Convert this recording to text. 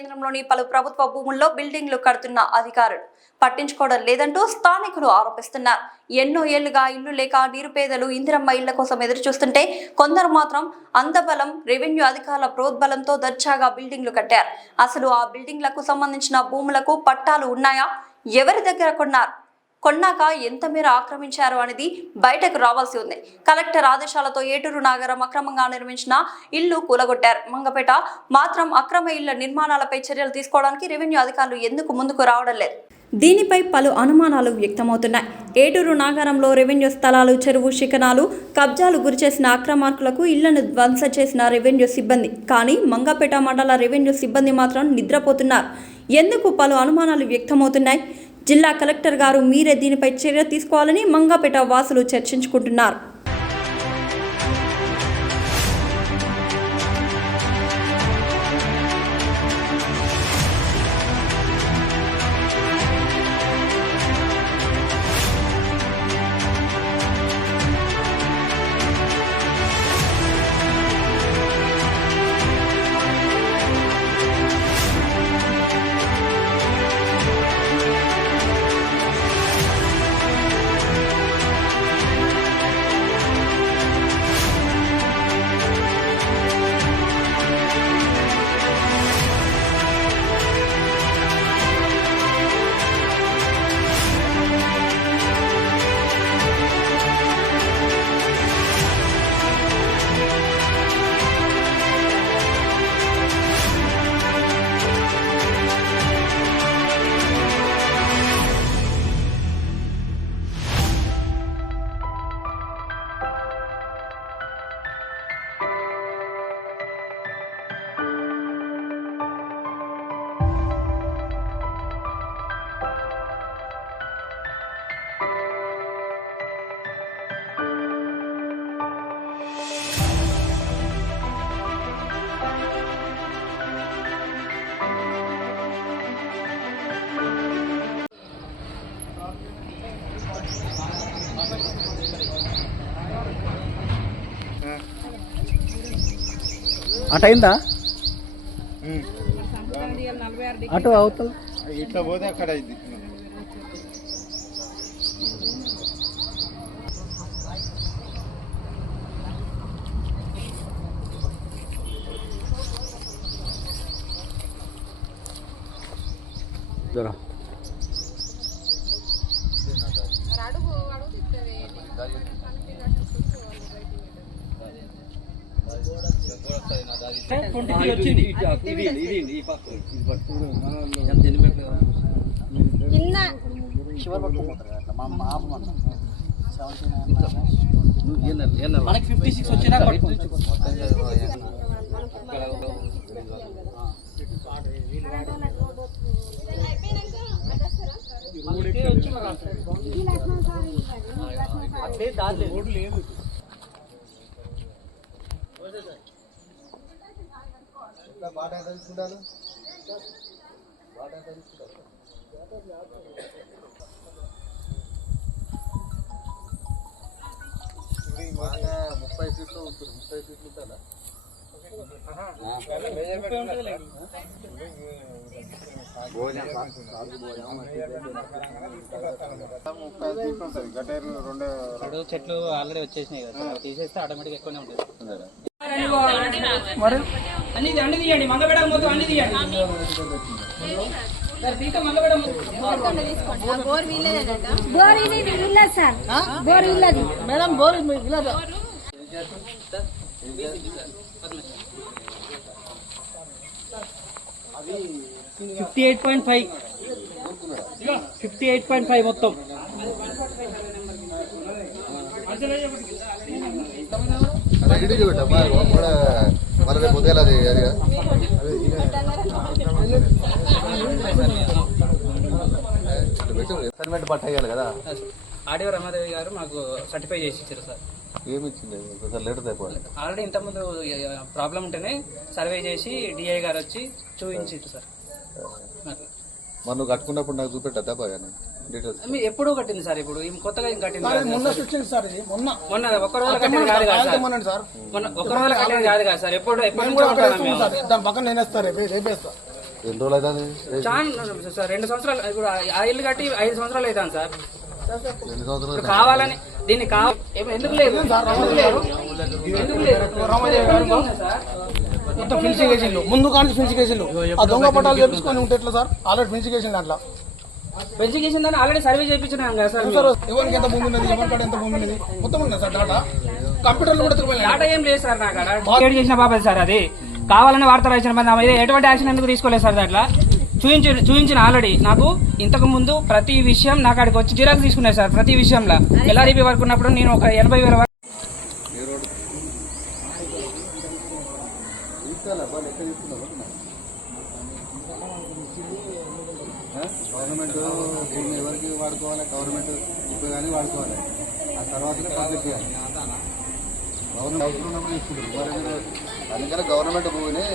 కేంద్రంలోని పలు ప్రభుత్వ భూముల్లో బిల్డింగ్లు కడుతున్న అధికారులు పట్టించుకోవడం లేదంటూ స్థానికులు ఆరోపిస్తున్నారు. ఎన్నో ఏళ్లుగా ఇల్లు లేక నిరుపేదలు ఇందిరమ్మ ఇళ్ల కోసం ఎదురు చూస్తుంటే కొందరు మాత్రం అందబలం రెవెన్యూ అధికారుల ప్రోద్బలంతో దర్జాగా బిల్డింగ్లు కట్టారు. అసలు ఆ బిల్డింగ్లకు సంబంధించిన భూములకు పట్టాలు ఉన్నాయా? ఎవరి దగ్గర కొన్నాక ఎంత మేర ఆక్రమించారు అనేది బయటకు రావాల్సి ఉంది. కలెక్టర్ ఆదేశాలతో ఏటూరు నాగరం అక్రమంగా నిర్మించిన ఇల్లు కూలగొట్టారు. మంగపేట మాత్రం అక్రమ ఇళ్ల నిర్మాణాలపై చర్యలు తీసుకోవడానికి రెవెన్యూ అధికారులు ఎందుకు ముందుకు రావడం లేదు? దీనిపై పలు అనుమానాలు వ్యక్తమవుతున్నాయి. ఏటూరు నాగరంలో రెవెన్యూ స్థలాలు, చెరువు శిఖనాలు కబ్జాలు గురిచేసిన అక్రమార్కులకు ఇళ్లను ధ్వంసం చేసిన రెవెన్యూ సిబ్బంది. కానీ మంగపేట మండల రెవెన్యూ సిబ్బంది మాత్రం నిద్రపోతున్నారు. ఎందుకు పలు అనుమానాలు వ్యక్తమవుతున్నాయి. జిల్లా కలెక్టర్ గారు మీరే దీనిపై చర్య తీసుకోవాలని మంగపేట వాసులు చర్చించుకుంటున్నారు. అటైందా అటు అవతల ఇట్లా పోతే అక్కడ అయింది. మనకి 56 వచ్చినా బాట తెలుసుకుంటాను. బాట 30 ఫీట్లు ఉంటుంది. 30 ఫీట్లు ఉంటుందా? రెండు చెట్లు ఆల్రెడీ వచ్చేసినాయి కదా, తీసేస్తే ఆటోమేటిక్ ఎక్కువనే ఉంటుంది. అన్ని తీయండి, మంగపేట మొత్తం అన్ని తీయండి. Madam bore ఇల్లదు. 58.5 58.5 మొత్తం. పట్టేయాలి కదా. ఆడియో రమాదేవి గారు మాకు సర్టిఫై చేసి ఇచ్చారు సార్. ఏమి ఇచ్చింది? లేటర్ అయిపోవాలి. ఆల్రెడీ ఇంతకుముందు ప్రాబ్లం ఉంటేనే సర్వే చేసి డిఐ గారు వచ్చి చూపించారు సార్. మరి నువ్వు కట్టుకున్నప్పుడు నాకు చూపెట్టా బాగా డీటెయిల్స్. ఎప్పుడూ కట్టింది సార్, ఇప్పుడు కొత్తగా ఏం కట్టింది మొన్న సృష్టించింది సార్. ఇది మొన్న ఒక్క రోజు కట్టింది కాదు కదా సార్. ఒక్క రోజు కట్టింది కాదు కదా సార్. ఎప్పుడు దాని పక్కన నేనేస్తా, రేపేస్తా. ఎన్ని రోజులు అవుతుంది చాలా సార్ 2 సంవత్సరాలు ఇప్పుడు ఆ ఇల్లు కట్టి 5 సంవత్సరాలు అవుతాను సార్. ఎన్ని సంవత్సరాలు ఇప్పుడు కావాలని దీన్ని ఎందుకు లేదు ఎందుకు లేదు సార్? మొత్తం ఫినిషింగ్ వేసిండు, ముందు కానీ ఫినిషింగ్ వేసిండు. ఆ దొంగ పట్టాలు చేపించుకొని ఉంటే ఎట్లా సార్? ఆల్రెడీ ఫినిషింగ్ వేసిండు అట్లా. వెరిఫికేషన్ దాన్ని ఆల్రెడీ సర్వే చేయించినాం కదా సార్. సార్ ఎవరికి ఎంత భూమి ఉన్నది, ఎవరి కాడ ఎంత భూమి ఉన్నది మొత్తం ఉన్నది సార్. డాటా కంప్యూటర్లో కూడా తిరుగుతుంది. డాటా ఏం లేదు సార్. నాకు క్రియేట్ చేసిన బాబాయ్ సార్, అది కావాలని వార్త రాసిన పని. మీద ఎటువంటి యాక్షన్ ఎందుకు తీసుకోలేదు సార్? దాంట్లో చూపించిన ఆల్రెడీ నాకు ఇంతకు ముందు ప్రతి విషయం నాకు అక్కడికి వచ్చి జిరాక్స్ తీసుకున్నాయి సార్. ప్రతి విషయంలో ఎల్ఆర్ఈపీ వర్క్ ఉన్నప్పుడు నేను ఒక 80,000 వరకు గవర్నమెంట్ భూమి ఎవరికి వాడుకోవాలి, గవర్నమెంట్ ఉపయోగాన్ని వాడుకోవాలి. ఆ తర్వాతనే పబ్లిక్ చేయాలి. గవర్నమెంట్ అవసరం ఉన్నప్పుడు ఇప్పుడు అందుకని గవర్నమెంట్ భూమిని